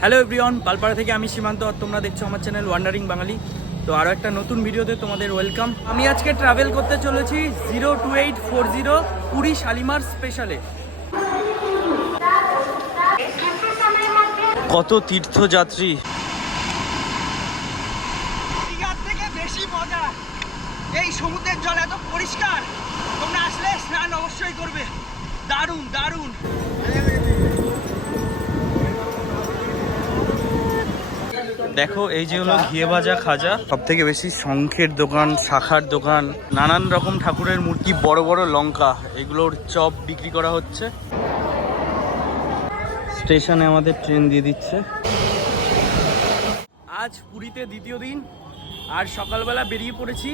Hello everyone Palpara থেকে আমি সীমান্ত আর তোমরা দেখছ আমার চ্যানেল ওয়ান্ডারিং বাঙালি তো আরও একটা নতুন ভিডিওতে তোমাদের ওয়েলকাম আমি আজকে ট্রাভেল করতে চলেছি zero two eight four zero Puri Shalimar স্পেশালে কত তীর্থযাত্রী। দীঘার থেকে বেশি মজা। এই সমুদ্রের জল এত পরিষ্কার। তোমরা আসলে স্নান অবশ্যই করবে। দারুণ দারুণ। দেখো, এই যে হলো ঘিয়ে ভাজা খাজা। সব থেকে বেশি শঙ্খের দোকান, শাখার দোকান, নানান রকম ঠাকুরের মূর্তি, বড় বড় লঙ্কা, এগুলোর চপ বিক্রি করা হচ্ছে। স্টেশনে আমাদের ট্রেন দিয়ে দিচ্ছে। আজ পুরীতে দ্বিতীয় দিন, আর সকালবেলা বেরিয়ে পড়েছি।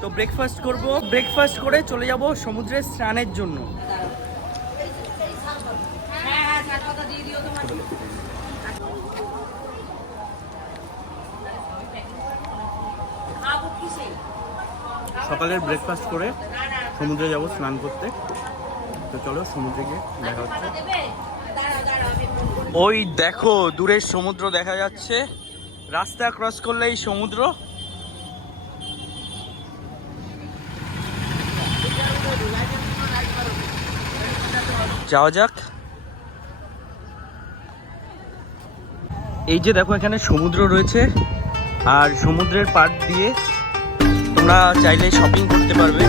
তো ব্রেকফাস্ট করব। ব্রেকফাস্ট করে চলে যাব সমুদ্রে স্নানের জন্য। সকালের ব্রেকফাস্ট করে সমুদ্রে যাব, স্নান করতে। তো চলো সমুদ্রে গিয়ে দেখা হচ্ছে। ওই দেখো, দূরের সমুদ্র দেখা যাচ্ছে। রাস্তা ক্রস করলেই সমুদ্র। যাওয়া যাক। এই যে দেখো, এখানে সমুদ্র রয়েছে। আর সমুদ্রের পাড় দিয়ে তোমরা চাইলে শপিং করতে পারবে।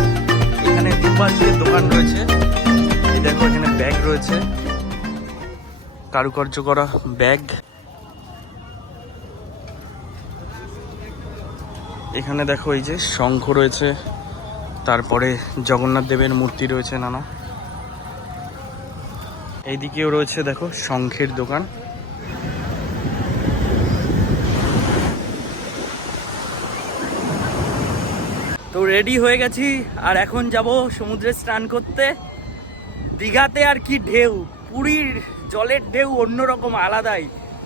এখানে দুপাশ দোকান রয়েছে, এই দেখো এখানে ব্যাগ রয়েছে। কারুকার্য করা ব্যাগ এখানে দেখো এই যে শঙ্খ রয়েছে, তারপরে জগন্নাথ দেবের মূর্তি রয়েছে, নানা। এইদিকেও রয়েছে, দেখো, শঙ্খের দোকান। রেডি হয়ে গেছি, আর এখন যাব সমুদ্রে স্নান করতে। দীঘাতে আর কি ঢেউ, পুরীর জলের ঢেউ অন্যরকম আলাদাই,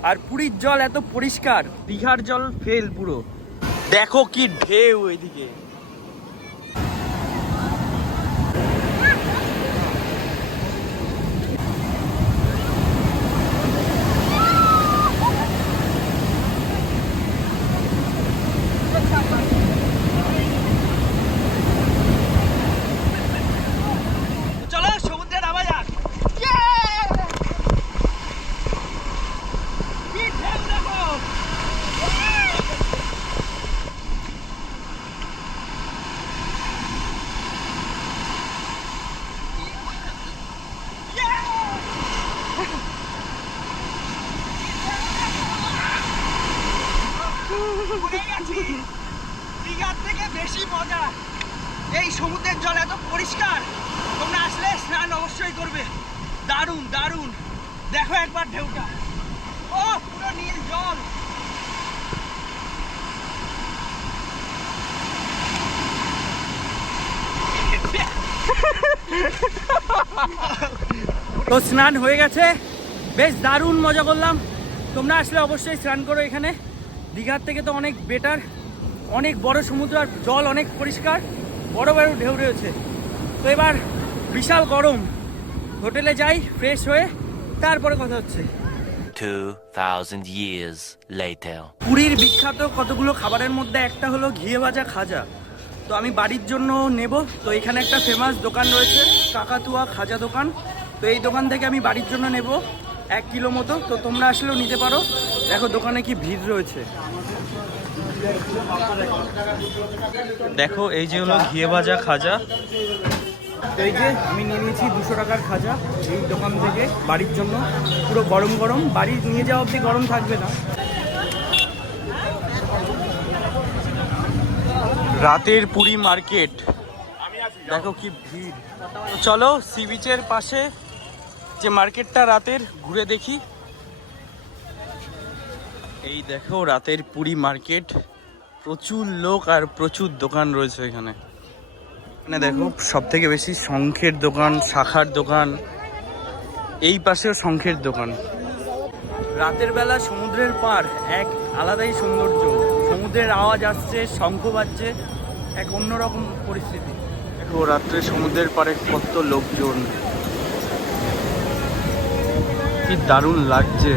আর পুরীর জল এত পরিষ্কার, দীঘার জল ফেল পুরো। দেখো কি ঢেউ এদিকে। চলো সমুদ্রে নামা যাক কি ঢেউ দেখো ভুলে গেছি দীঘার থেকে বেশি মজা। এই সমুদ্রের জল এত পরিষ্কার। তোমরা আসলে স্নান অবশ্যই করবে। দারুণ দারুণ। দেখো একবার ঢেউটা। ও, পুরো নীল জল। তো স্নান হয়ে গেছে। বেশ দারুণ মজা করলাম। তোমরা আসলে অবশ্যই স্নান করো এখানে। দীঘার থেকে তো অনেক বেটার অনেক বড় সমুদ্র আর জল অনেক পরিষ্কার বড় বড় ঢেউ রয়েছে। তো এবার বিশাল গরম। হোটেলে যাই ফ্রেশ হয়ে তারপরে কথা হচ্ছে। 2,000 years later. পুরীর বিখ্যাত কতগুলো খাবারের মধ্যে একটা হলো ঘিয়ে ভাজা খাজা। তো আমি বাড়ির জন্য নেব। তো এখানে একটা ফেমাস দোকান রয়েছে কাকাতুয়া খাজা দোকান। তো এই দোকান থেকে আমি বাড়ির জন্য নেব। এক কিলো মতো তো তোমরা আসলেও নিতে পারো। দেখো দোকানে কি ভিড় রয়েছে। দেখো এই যে হলো ঘিয়ে ভাজা খাজা। এই যে আমি নিয়ে নিয়েছি দুশো টাকার খাজা এই দোকান থেকে বাড়ির জন্য। পুরো গরম গরম বাড়ি নিয়ে যাওয়া অবধি গরম থাকবে না। রাতের পুরী মার্কেট। দেখো কি ভিড়। চলো সি বিচের পাশে যে মার্কেটটা রাতের, ঘুরে দেখি। এই দেখো, রাতের পুরী মার্কেট। প্রচুর লোক আর প্রচুর দোকান রয়েছে এখানে। এখানে দেখো সব থেকে বেশি শঙ্খের দোকান, শাখার দোকান। এই পাশেও শঙ্খের দোকান। রাতের বেলা সমুদ্রের পার, এক আলাদাই সৌন্দর্য। সমুদ্রের আওয়াজ আসছে, শঙ্খ বাজছে, এক অন্যরকম পরিস্থিতি। দেখো, রাত্রে সমুদ্রের পাড়ে কত লোকজন। কি দারুণ লাগছে।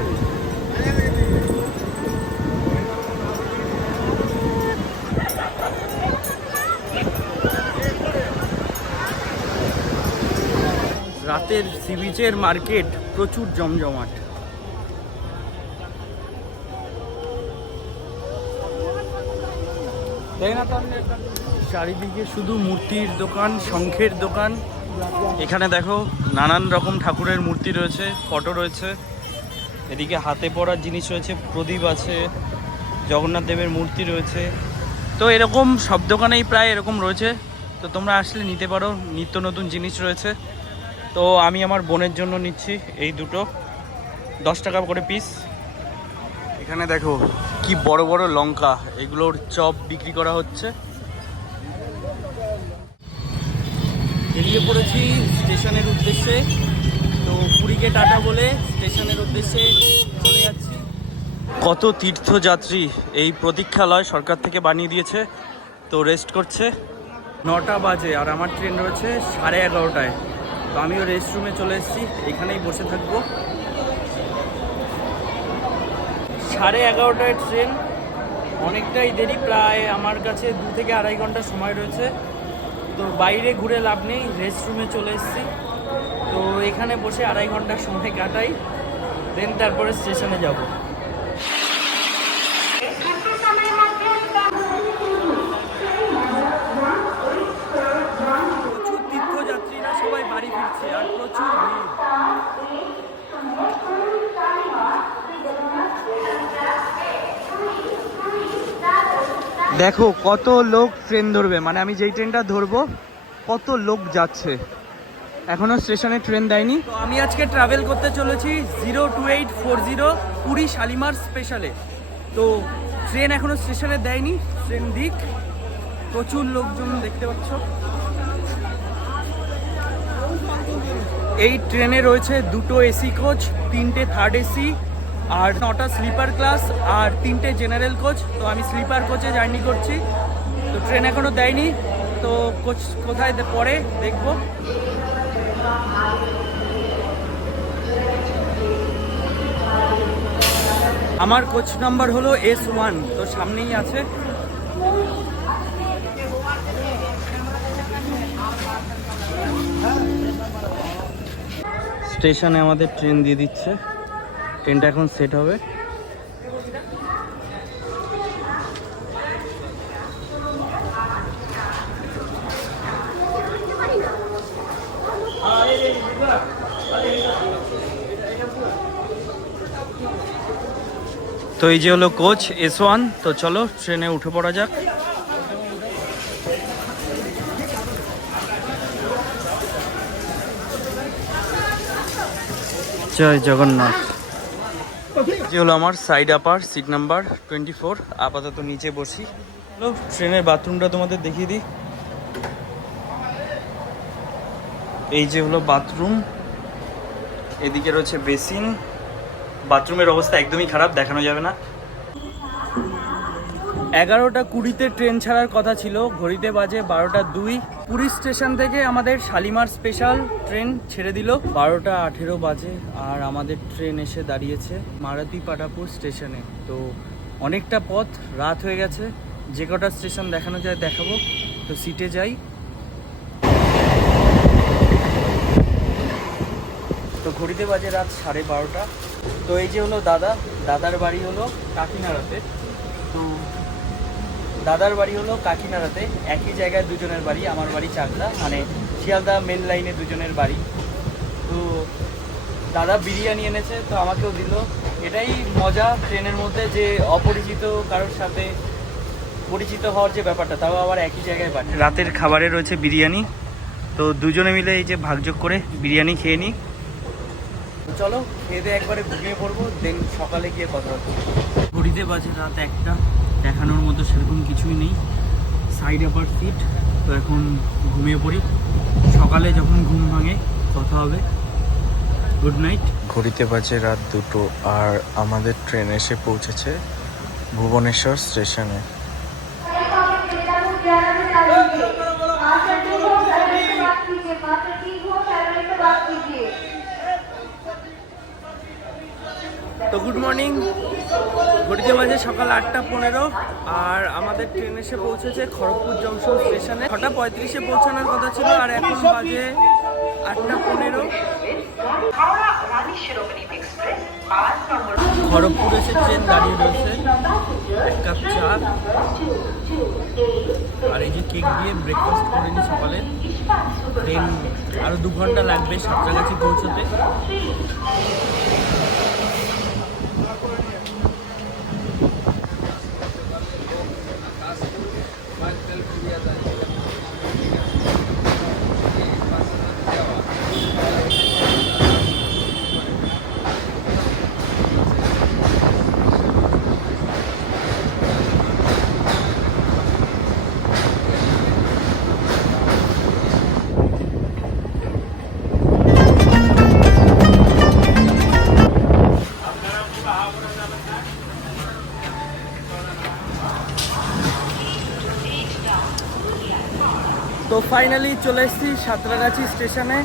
রাতের সিবিচের মার্কেট প্রচুর জমজমাট। চারিদিকে শুধু মূর্তির দোকান শঙ্খের দোকান। এখানে দেখো নানান রকম ঠাকুরের মূর্তি রয়েছে, ফটো রয়েছে। এদিকে হাতে পড়ার জিনিস রয়েছে, প্রদীপ আছে, জগন্নাথ দেবের মূর্তি রয়েছে। তো এরকম সব দোকানেই প্রায় এরকম রয়েছে। তো তোমরা আসলে নিতে পারো, নিত্য নতুন জিনিস রয়েছে। তো আমি আমার বোনের জন্য নিচ্ছি এই দুটো, দশ টাকা করে পিস এখানে দেখো কি বড় বড় লঙ্কা, এগুলোর চপ বিক্রি করা হচ্ছে। বেরিয়ে পড়েছি স্টেশনের উদ্দেশ্যে। তো পুরীকে টাটা বলে স্টেশনের উদ্দেশ্যে চলে যাচ্ছি। কত তীর্থযাত্রী এই প্রতীক্ষালয় সরকার থেকে বানিয়ে দিয়েছে তো রেস্ট করছে। নটা বাজে আর আমার ট্রেন রয়েছে সাড়ে এগারোটায়। তো আমিও রেস্ট রুমে চলে এসেছি এখানেই বসে থাকব। সাড়ে এগারোটায় ট্রেন অনেকটাই দেরি প্রায় আমার কাছে দু থেকে আড়াই ঘণ্টা সময় রয়েছে। তো বাইরে ঘুরে লাভ নেই রেস্ট রুমে চলে এসেছি। তো এখানে বসে আড়াই ঘণ্টা সময় কাটাই দেন তারপরে স্টেশনে যাব প্রচুর তীর্থযাত্রীরা সবাই বাড়ি ফিরছে আর প্রচুর ভিড় দেখো, কত লোক ট্রেন ধরবে। মানে আমি যেই ট্রেনটা ধরবো, কত লোক যাচ্ছে। এখনও স্টেশনে ট্রেন দেয়নি। আমি আজকে ট্রাভেল করতে চলেছি zero two eight four zero Puri Shalimar স্পেশালে তো ট্রেন এখনও স্টেশনে দেয়নি ট্রেন দিক। প্রচুর লোকজন দেখতে পাচ্ছ। এই ট্রেনে রয়েছে দুটো এসি কোচ তিনটে থার্ড এসি আর নটা স্লিপার ক্লাস আর তিনটে জেনারেল কোচ তো আমি স্লিপার কোচে জার্নি করছি। তো ট্রেন এখনও দেয়নি, তো কোচ কোথায় পরে দেখব। আমার কোচ নাম্বার হলো এস ওয়ান তো সামনেই আছে। স্টেশনে আমাদের ট্রেন দিয়ে দিচ্ছে। ট্রেনটা এখন সেট হবে। তো এই যে হলো কোচ এস ওয়ান তো চলো ট্রেনে উঠে পড়া যাক। জয় জগন্নাথ। যে হলো আমার side upper seat number twenty four আপাতত নিচে বসি। হলো ট্রেনের বাথরুমটা তোমাদের দেখিয়ে দিই। এই যে হলো বাথরুম, এদিকে রয়েছে বেসিন। বাথরুমের অবস্থা একদমই খারাপ, দেখানো যাবে না। এগারোটা কুড়িতে ট্রেন ছাড়ার কথা ছিল, ঘড়িতে বাজে বারোটা দুই। পুরী স্টেশন থেকে আমাদের শালিমার স্পেশাল ট্রেন ছেড়ে দিল। বারোটা আঠেরো বাজে আর আমাদের ট্রেন এসে দাঁড়িয়েছে মারাতি পাটাপুর স্টেশনে। তো অনেকটা পথ, রাত হয়ে গেছে। যে কটা স্টেশন দেখানো যায় দেখাবো। তো সিটে যাই। তো ঘড়িতে বাজে রাত সাড়ে বারোটা। তো এই যে হলো দাদা, দাদার বাড়ি হলো কাকিনাড়াতে। দাদার বাড়ি হলো কাকিনাড়াতে। একই জায়গায় দুজনের বাড়ি আমার বাড়ি চাকদা মানে শিয়ালদা মেন লাইনে দুজনের বাড়ি। তো দাদা বিরিয়ানি এনেছে তো আমাকেও দিল। এটাই মজা ট্রেনের মধ্যে যে অপরিচিত কারোর সাথে পরিচিত হওয়ার যে ব্যাপারটা তাও আবার একই জায়গায় বাড়ি রাতের খাবারে রয়েছে বিরিয়ানি। তো দুজনে মিলে এই যে ভাগযোগ করে বিরিয়ানি খেয়ে নিই। তো চলো খেয়ে দিয়ে একবারে ঘুমিয়ে পড়ব দেন সকালে গিয়ে কথা হচ্ছে ঘড়িতে বাজে রাত একটা। দেখানোর মতো সেরকম কিছুই নেই। সাইড আপার সিট তো এখন ঘুমিয়ে পড়ি। সকালে যখন ঘুম ভাঙে কথা হবে। গুড নাইট ঘড়িতে বাজে রাত দুটো আর আমাদের ট্রেন এসে পৌঁছেছে ভুবনেশ্বর স্টেশনে। তো গুড মর্নিং ঘড়িতে বাজে সকাল আটটা পনেরো আর আমাদের ট্রেন এসে পৌঁছেছে খড়গপুর জংশন স্টেশনে ছটা পঁয়ত্রিশে পৌঁছানোর কথা ছিল আর এখন বাজে আটটা পনেরো। খড়গপুর এসে ট্রেন দাঁড়িয়ে রয়েছে। এক কাপ চা। আর এই যে কেক দিয়ে ব্রেকফাস্ট করে নি সকালে। ট্রেন আরও দু ঘণ্টা লাগবে সাঁতরাগাছি পৌঁছতে। তো ফাইনালি চলে এসেছি সাঁতরাগাছি স্টেশনে।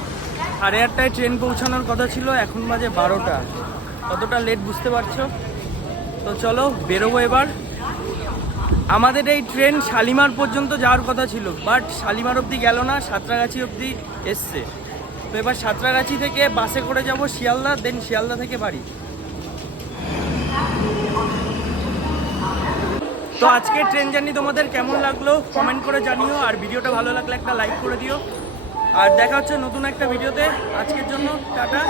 সাড়ে আটটায় ট্রেন পৌঁছানোর কথা ছিল, এখন বাজে বারোটা। কতটা লেট বুঝতে পারছ? তো চলো, বেরোবো এবার। আমাদের এই ট্রেন শালিমার পর্যন্ত যাওয়ার কথা ছিল বাট শালিমার অবধি গেল না, সাঁতরাগাছি অবধি এসছে। তো এবার সাঁতরাগাছি থেকে বাসে করে যাব শিয়ালদা দেন শিয়ালদা থেকে বাড়ি। তো আজকে ট্রেন জার্নি তোমাদের কেমন লাগল? কমেন্ট করে জানিও, আর ভিডিওটা ভালো লাগলে একটা লাইক করে দিও। আর দেখা হচ্ছে নতুন একটা ভিডিওতে আজকের জন্য টাটা।